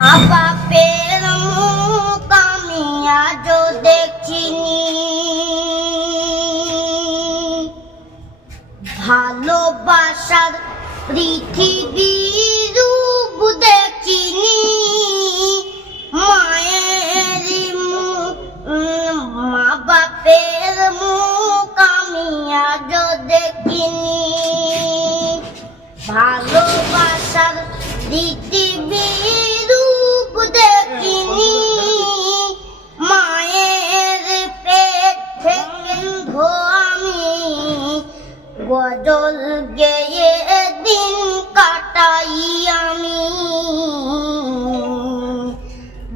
বাপের মুখ আমি আজও দেখিনি, ভালোবাসার পৃথিবীর রূপ দেখিনি, মায়ের মা বাপের মুখ আমি আজও দেখিনি, ভালোবাসার পৃথিবীর রূপ দেখিনি, মায়ের পেট থেকে আমি গজল গেয়ে দিন কাটাই আমি,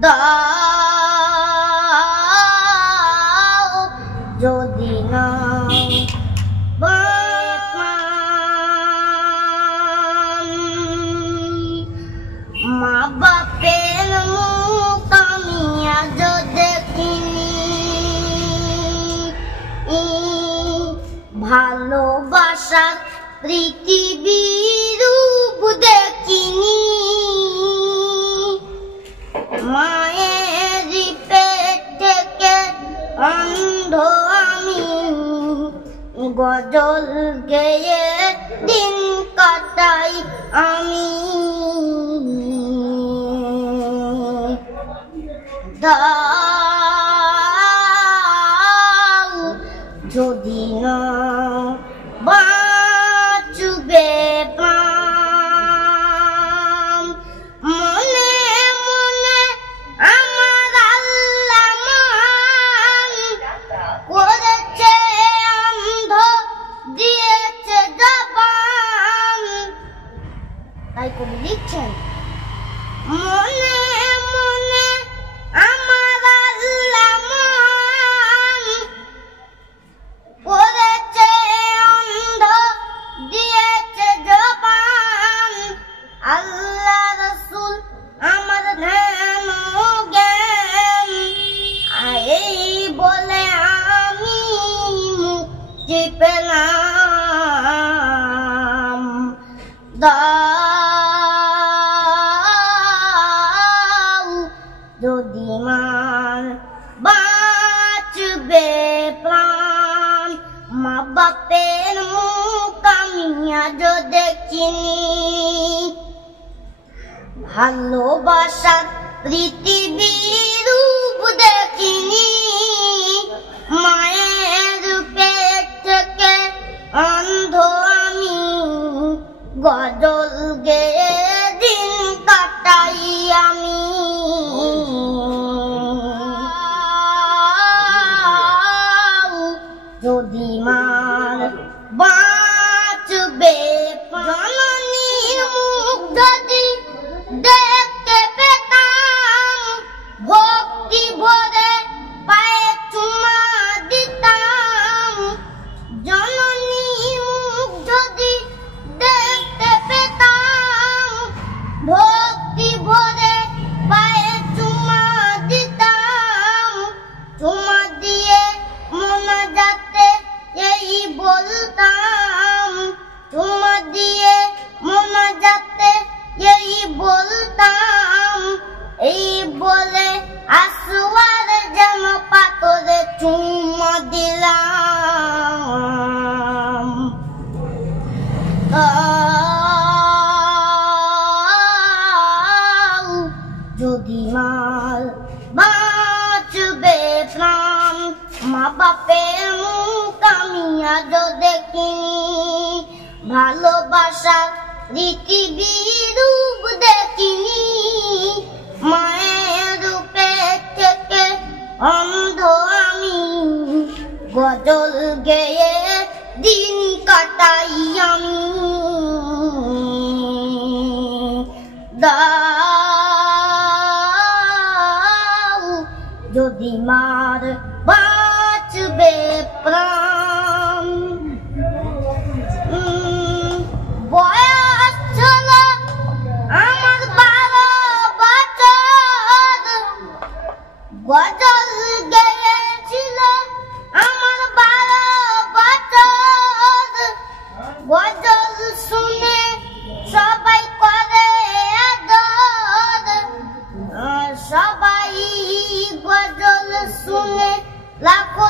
দাও যদি না মা বাপের মুখ আমি আজও দেখিনি, ভালোবাসার পৃথিবীর রূপ দেখিনি, মায়ের পেট থেকে অন্ধ আমি গজল গেয়ে দিন কাটাই আমি, দাও যদি না বাঁচবে প্রাণ, মনে মনে আমার আল্লাহ মান করেছে অন্ধ দিয়েছে জবান, তাই কবি লিখছেন মনে মনে আমার আল্লাহ মান করেছে অন্ধ দিয়েছে জবান, আল্লাহ রাসূল আমার ধ্যান ও জ্ঞান, এই বলে আমি মুক্তি পেলাম, দাও যদি মান বাঁচবে প্রাণ, মা বাপের মুখ আমি আজও দেখিনি, ভালোবাসার পৃথিবীর রূপ দেখিনি, মায়ের পেট থেকে অন্ধ আমি গজল গেয়ে দিন কাটাই আমি, যদি মার বাঁচবে জননীর মুখ যদি দেখতে পেতাম, ভক্তি ভরে পায়ে চুমা দিতাম, জননীর মুখ যদি দেখতে পেতাম, ভক্তি ভরে পায়ে চুমা দিতাম, চুমা দিয়ে মোনাজাতে এই বলতাম, চুমা দিয়ে মোনাজাতে এই বলতাম, এই বলে আসওয়ার যেন পাথরে চুমা দিলাম, যদি মাল বাঁচবে প্রাণ, মা বাপের মুখ আমি আজও দেখিনি, ভালোবাসার পৃথিবীর রূপ দেখিনি, মায়ের পেট থেকে অন্ধ আমি গজল গেয়ে দিন কাটাই আমি, দাও যদি মার বাঁচবে প্রাণ, বয়স ছিল আমার 12 বছর, গজল গেয়েছিল আমার 12 বছর, গজল শুনে সবাই করে আদর, সবাই গজল শুনে লাখো